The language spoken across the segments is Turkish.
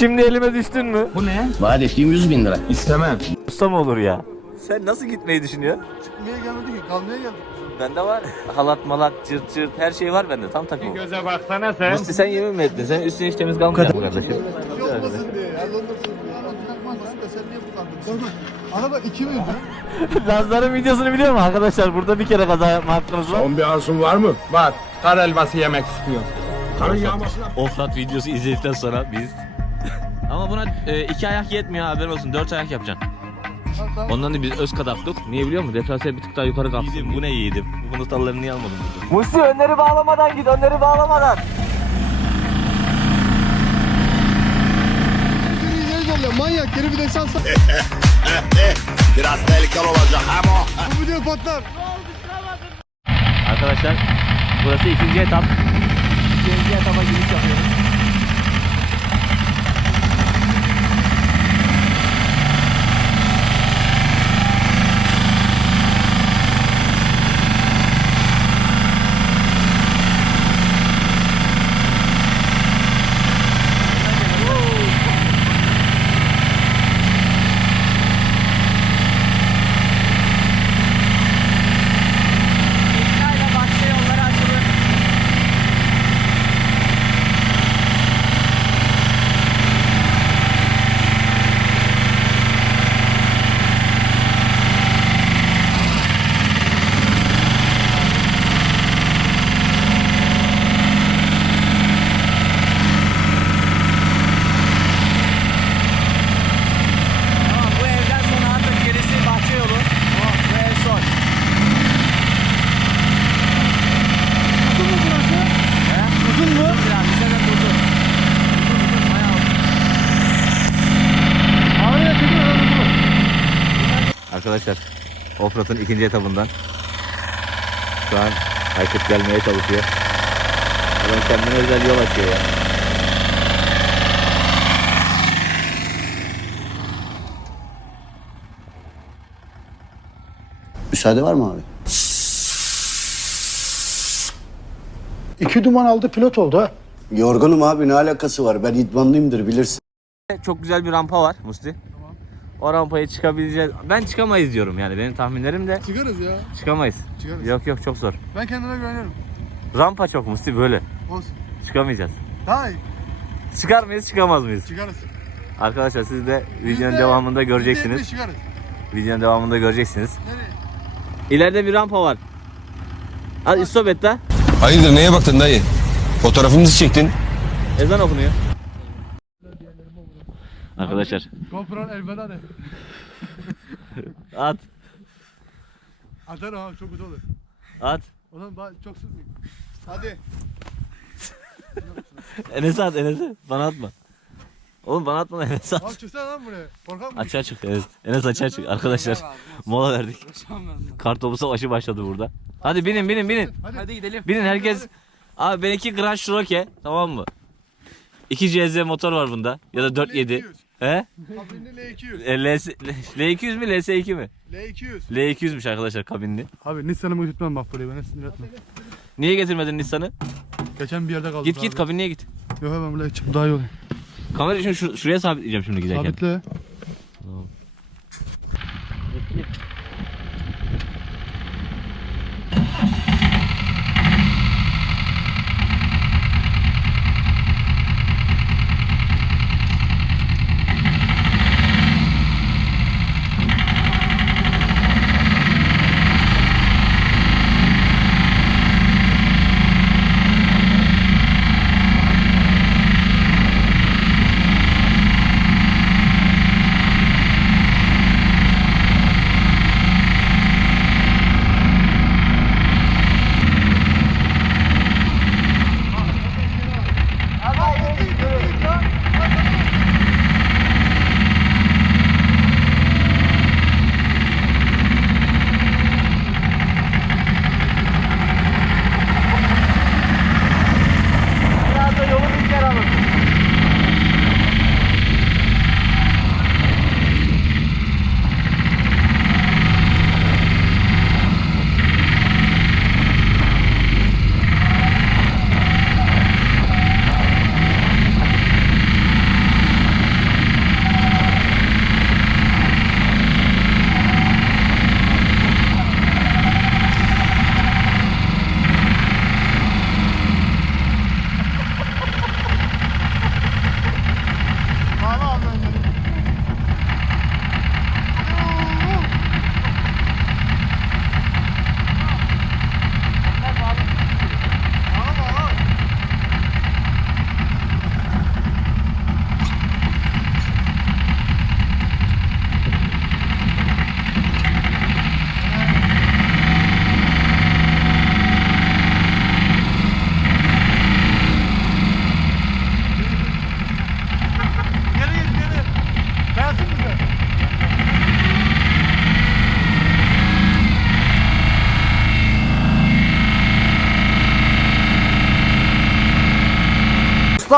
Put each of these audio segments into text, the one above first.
Şimdi elime düştün mü? Bu ne? Vaat ettiğim 100 bin lira. İstemem. Usta mı olur ya? Sen nasıl gitmeyi düşünüyorsun? Niye gelmedi ki? Kalmaya geldik. Bende var. Halat malat cırt cırt her şey var bende. Tam takım. Göze baksana sen. Musti sen yemin mi ettin? Sen üstüne hiç temiz kalmayacak mı kardeşim? İki olmasın diye. Hallolmasın diye. Olmasın da sen niye bu kandın? Araba iki mi öldü? Lazların videosunu biliyor musun arkadaşlar? Burada bir kere kaza yapma hakkınız var. Son bir arzun var mı? Var. Kar elması yemek istiyorum. Karın yağmasına Offroad videosu izledikten sonra biz... Ama buna e, iki ayak yetmiyor haber olsun. Dört ayak yapacaksın. Ondan da biz öz kadaktık. Niye biliyor musun? Diferansiyel bir tık daha yukarı kalksın. Bu ne yedim? Bu konutalları niye almadım burada? Musti önleri bağlamadan git, önleri bağlamadan. Manyak. Geri bir de şansa. Biraz tehlikeli olacak ama. Bu video patlar. Arkadaşlar burası ikinci etap. İkinci etapa giriş yapıyoruz. Tamam bu evden sonra artık gerisi bahçe yolu. Oh, bu ev son. Uzun mu burası? He? Uzun mu? Uzun biraz. Liseden durdu. Uzun uzun. Bayağı uzun. Arkadaşlar Offroad'un ikinci etabından şu an Aykut gelmeye çalışıyor. Adam kendine özel yol açıyor ya. Müsaade var mı abi? İki duman aldı pilot oldu ha. Yorgunum abi ne alakası var? Ben idmanlıyımdır bilirsin. Çok güzel bir rampa var Musti. O rampaya çıkabileceğiz. Ben çıkamayız diyorum yani benim tahminlerim de Çıkarız ya. çıkamayız. Çıkarız. Yok yok çok zor. Ben kendime güveniyorum. Rampa çok Musti böyle. Olsun. Çıkamayacağız. Daha iyi. Çıkar mıyız çıkamaz mıyız? Çıkarız. Arkadaşlar siz de videonun devamında göreceksiniz. Çıkarız. Videonun devamında göreceksiniz. Nereye? İleride bir rampa var. Hadi stop et de. Hayırdır neye baktın dayı? Fotoğrafımızı çektin. Ezan okunuyor. Arkadaşlar GoPro'nun elveda de. at Atar ha çok kötü olur. at. O zaman ba- çok sıkmayın. Hadi. Enes'e at Enes'e. Bana atma. Oğlum bana atma Enes'e at. Abi çıksana lan buraya. Korkak mısın? Açığa çık Enes. Enes açığa çık. Arkadaşlar mola verdik. Kartopu savaşı başladı burada. Hadi binin binin binin. Hadi. gidelim. Binin herkes. Abi benimki Grand Cherokee tamam mı? 2 CZ motor var bunda. Ya da 4.7. He? Kabinli L200. E, LS, L200 mi LS2 mi? L200. L200'müş arkadaşlar kabinli. Abi Nissan'ımı tutmam bak buraya beni sinir etme. Niye getirmedin Nissan'ı? Geçen bir yerde kaldık Git abi. git kabinliğe git. Yok ben buraya çıkıp daha iyi oluyor. Kamerayı şunu şur- şuraya sabitleyeceğim şimdi giderken. Sabitle.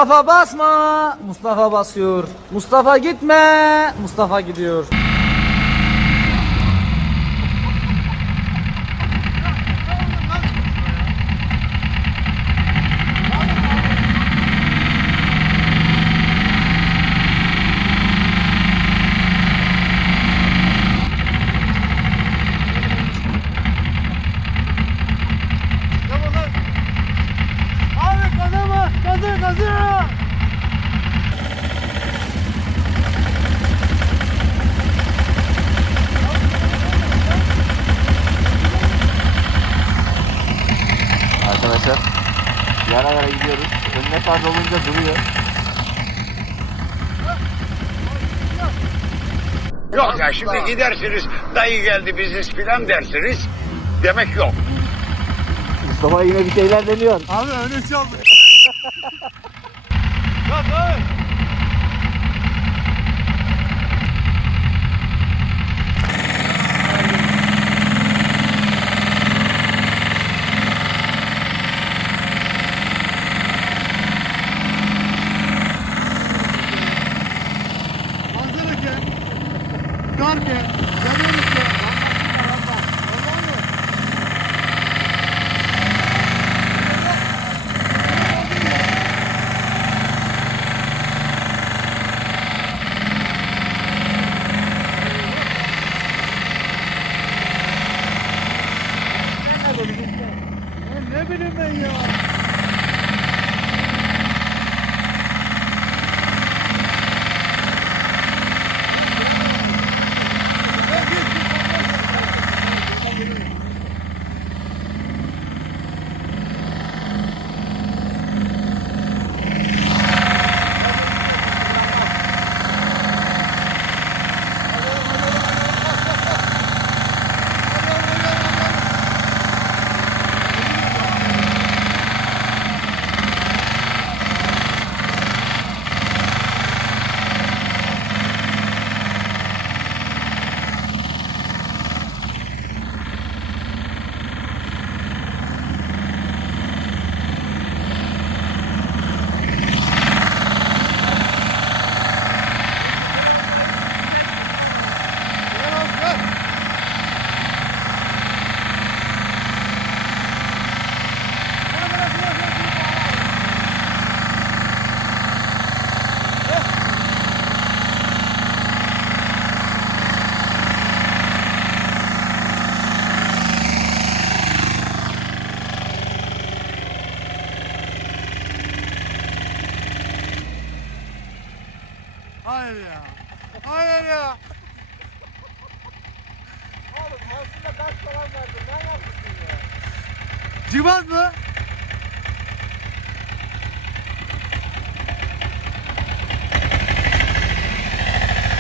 Mustafa basma. Mustafa basıyor. Mustafa gitme. Mustafa gidiyor. Şimdi gidersiniz dayı geldi biziz filan dersiniz. Demek yok. Mustafa yine bir şeyler deniyor. Abi öne çaldı. Gaz abi. Manzara gel. Dar gel. Yanıyoruz ya. Vallahi mi? Ben ya. Gel abi gel. Hayır ya. Hayır ya. Oğlum aslında kaç falan verdin. Ne yapmışsın ya? Cibaz mı?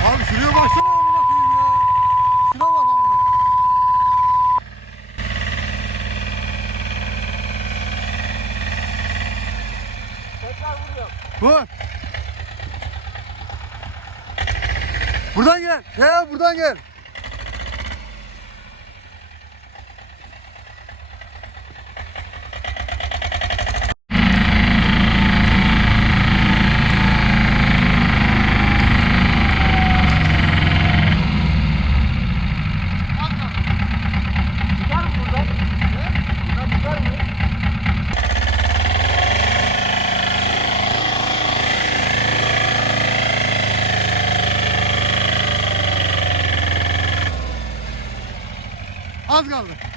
Abi şuraya baksana amına koyayım ya. Şuna bak amına. Tekrar vuruyorum. Vur. Buradan gel. Ya buradan gel. Az kaldı.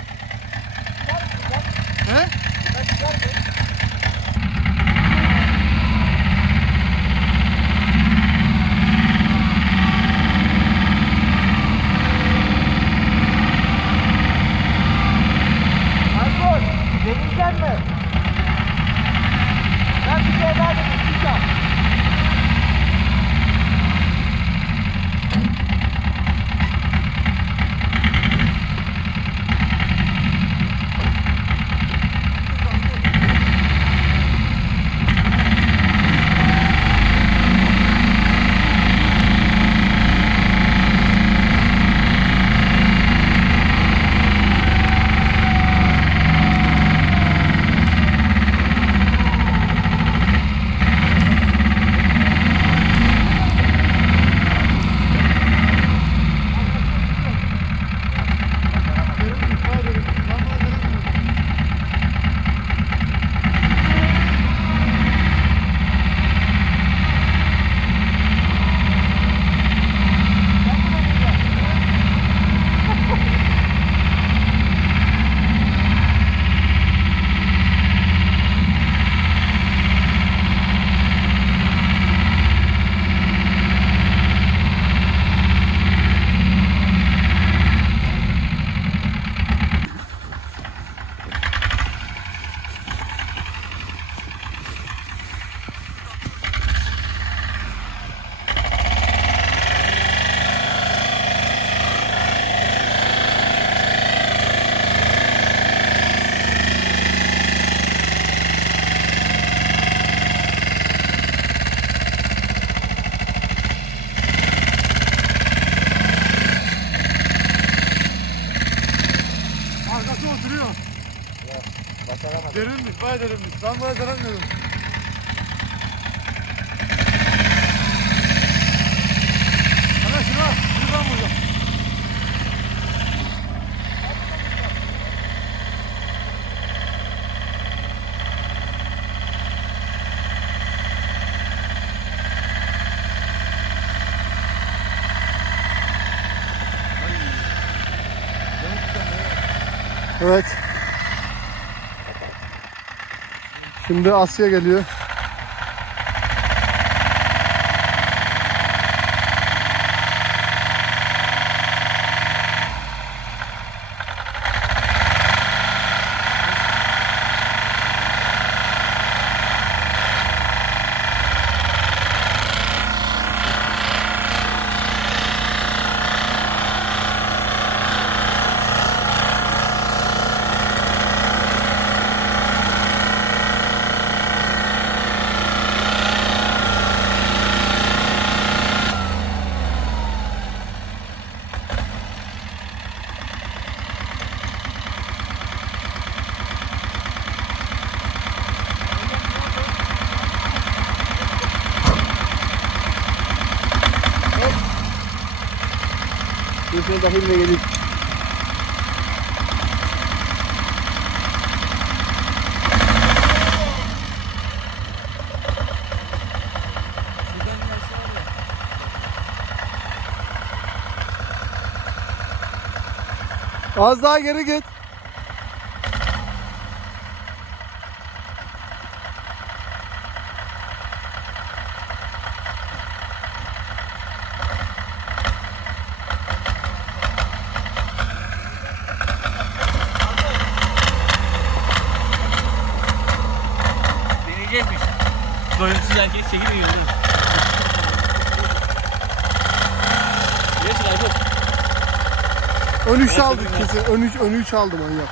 Ederim. Ben buna dayanmıyorum. Ana şuna. Şuradan vuracağım. Evet. Şimdi Asya geliyor. Şöyle dahil ve gelip. Az daha geri git. Ön 3 aldık kesin. Ön 3 ön 3 aldım manyak.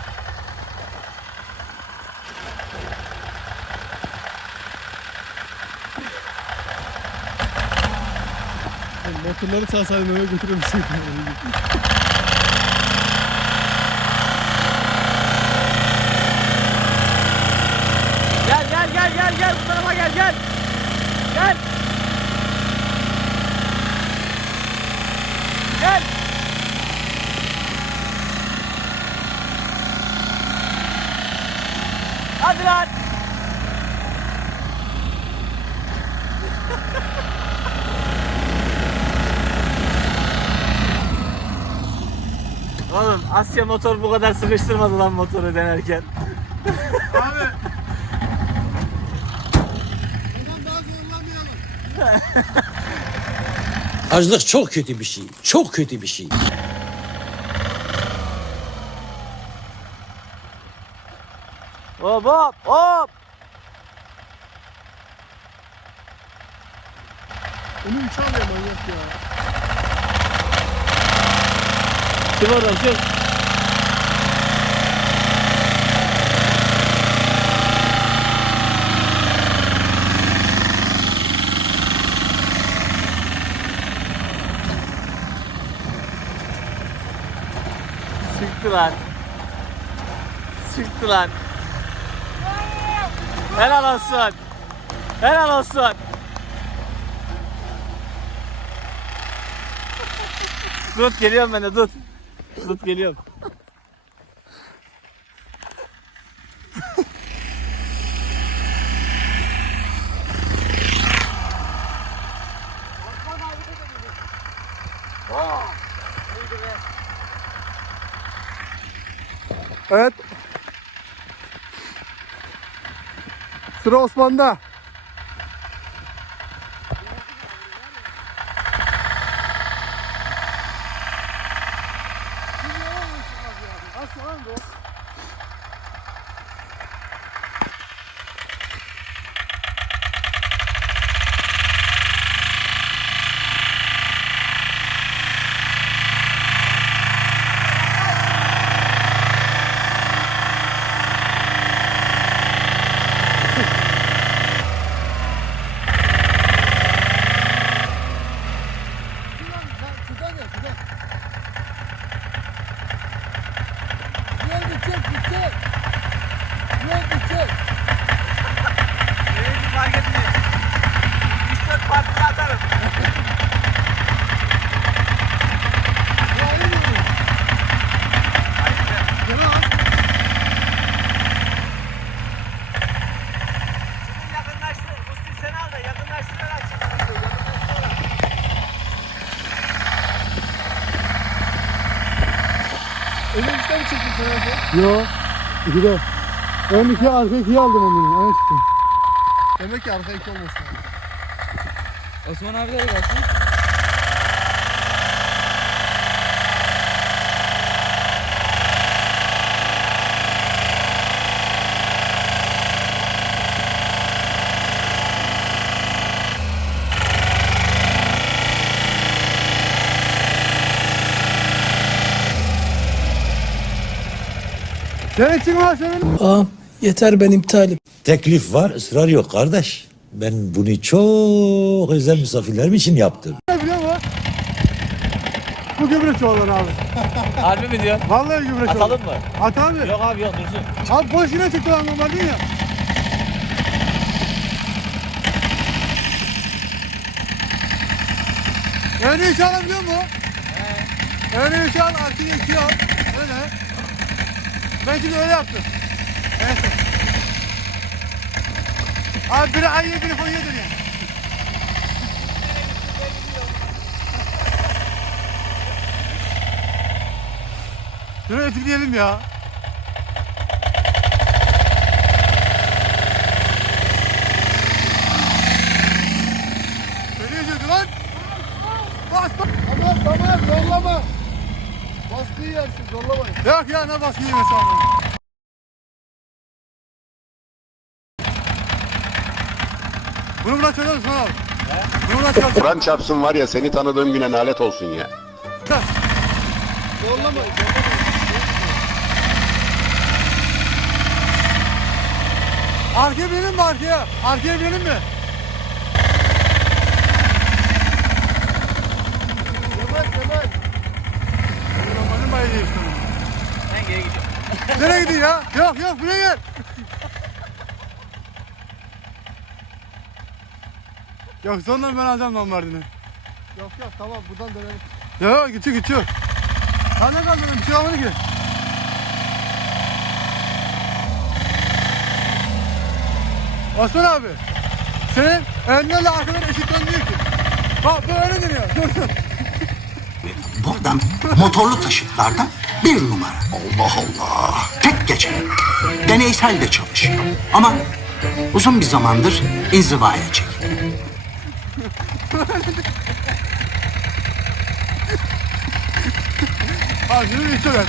Motorları sağ salim eve götürebilsek. Gel gel gel gel gel bu tarafa gel gel. Gel. Gel. Lan. Oğlum Asya motor bu kadar sıkıştırmadı lan motoru denerken. Açlık çok kötü bir şey. Çok kötü bir şey. Hop hop hop. Önü 3 alıyor manyak ya. Kim oradan kim? Çıktı lan. Çıktı lan. Helal olsun. Helal olsun. Tut geliyorum ben de tut. Tut geliyorum. Evet. Sıra Osman'da. İşte mi çektin sen önce? Yok. İkide. Ön iki arka ikiye aldım onu. Öne çıktım. Demek ki arka iki olmasın. Osman abi de gelsin. Sen çıkma sen. Ağam yeter ben iptalim. Teklif var, ısrar yok kardeş. Ben bunu çok özel misafirlerim için yaptım. Ne biliyor musun? Bu gübre çuvalları abi. Harbi mi diyorsun? Vallahi gübre çuvalı. Atalım mı? At abi. Yok abi yok dursun. Abi boş yine çıktı lan normaldin ya. Öne işi alabiliyor mu? He. Öne işi al, arkaya iki al. Öyle. Ben şimdi öyle yaptım. Evet. Abi biri ayıya biri koyuyor dönüyor. Şunu ötükleyelim ya. Beni üzüldü lan. Bas bas. Tamam tamam zorlama. Baskıyı yersin zorlamayın. Yok ya ne baskı yemesi abi. Bunu buna çözer misin abi? Bunu buna çözer. Kur'an çarpsın var ya seni tanıdığım güne nalet olsun ya. Zorlamayın. Arkaya binelim mi arkaya? Arkaya binelim mi? Bayrağı işte. Ben geri gidiyorum. Nereye gidiyor ya? Yok yok buraya gel. Yok sonra ben alacağım Lombardini. Yok yok tamam buradan dönelim. Yok geçiyor geçiyor. Sana kaldırın bir şey olmadı ki. Osman abi. Senin önlerle arkadan eşit dönmüyor ki. Bak böyle dönüyor. Dur dur. Bu adam motorlu taşıtlarda bir numara. Allah Allah. Tek geçen. Deneysel de çalışıyor. Ama uzun bir zamandır inzivaya çekildi. Şunu bir üstü ver.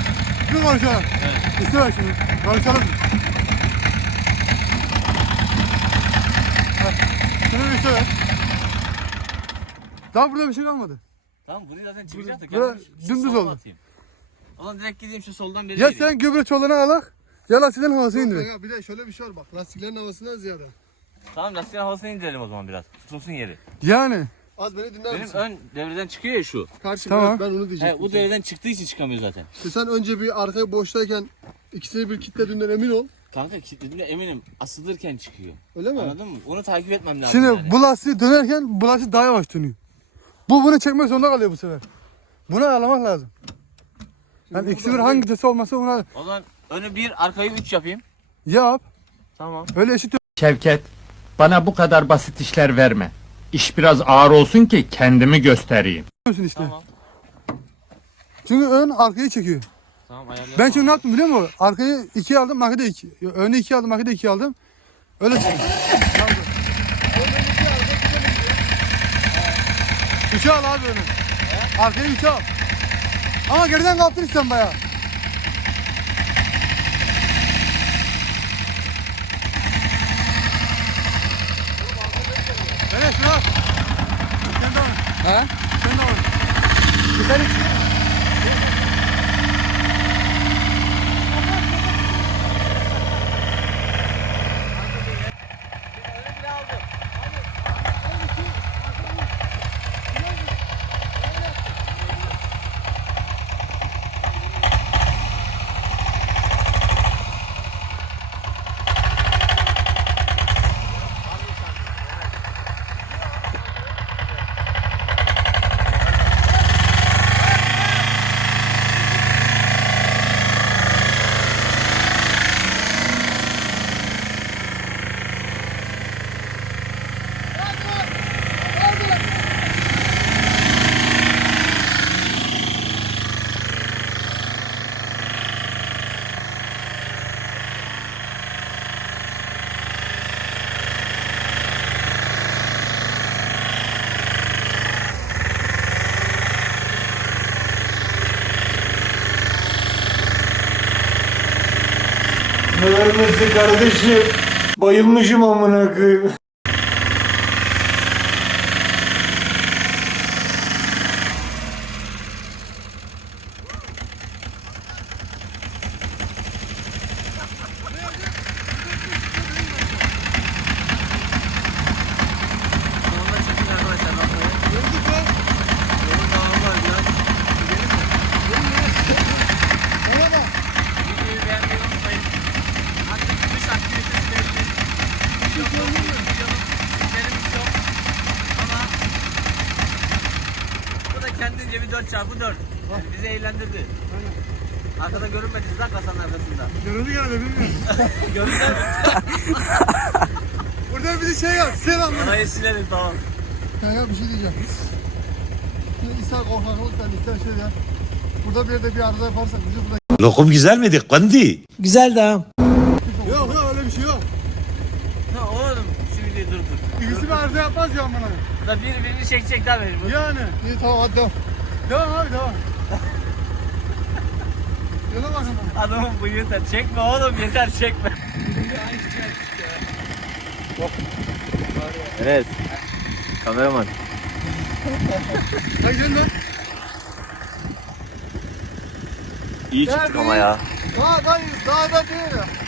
Şunu konuşalım. Evet. Üstü ver şunu. Konuşalım. Ha, Şunu bir üstü ver. Daha burada bir şey kalmadı. Tamam burayı zaten çıkacak da. Bura dümdüz oldu. zaman direkt gideyim şu soldan beri Ya gireyim. sen gübre çuvalını alak. Ya lastiklerin havasını indir. Ya bir de şöyle bir şey var bak lastiklerin havasından ziyade. Tamam lastiğin havasını indirelim o zaman biraz. Tutulsun yeri. Yani. Az beni dinler Benim misin? ön devreden çıkıyor ya şu. Karşı Tamam. ben onu He, diyecektim. bu devreden çıktığı için çıkamıyor zaten. İşte sen önce bir arkaya boştayken ikisini bir kitlediğinden emin ol. Kanka kilitlediğimde eminim asılırken çıkıyor. Öyle mi? Anladın mı? Onu takip etmem lazım Şimdi yani. bu lastiği dönerken bu lastik daha yavaş dönüyor. Bu bunu çekmek zorunda kalıyor bu sefer. Bunu ayarlamak lazım. Yani ikisi bir hangi tesi olmasa bunu ayar- O zaman önü bir arkayı üç yapayım. Yap. Tamam. Öyle eşit Şevket, bana bu kadar basit işler verme. İş biraz ağır olsun ki kendimi göstereyim. yapıyorsun işte. Tamam. Çünkü ön arkayı çekiyor. Tamam ayarlayalım. Ben şimdi ne yaptım biliyor musun? Arkayı ikiye aldım, arkada iki. Önü ikiye aldım, arkada ikiye aldım. Öyle çektim. 3'e al abi önü. Arkaya 3'e al. Ama geriden kaptın sen bayağı. Evet, şuna. Sen de al. He? Sen de al. Gidelim. Kardeşim. Bayılmışım amına koyayım. Burada bir de şey yap. Selam. Orayı silelim tamam. Kanka bir şey diyeceğim. Şimdi İsa korkaklıktan ister şey ya. Burada bir yerde bir arıza yaparsak bizi burada... Lokum güzel miydi Kandi? Güzel de Yok yok öyle bir şey yok. Ha oğlum şimdi dur dur. İkisi bir arıza yapmaz ya amına. Da biri birini çekecek daha mecbur. Yani. İyi tamam hadi devam. Devam abi devam. Yola bakın bana. Adamın bu yeter. Çekme oğlum yeter çekme. Evet. Kameraman. Gidelim lan. İyi çıktık ama ya. Daha daha daha da değil.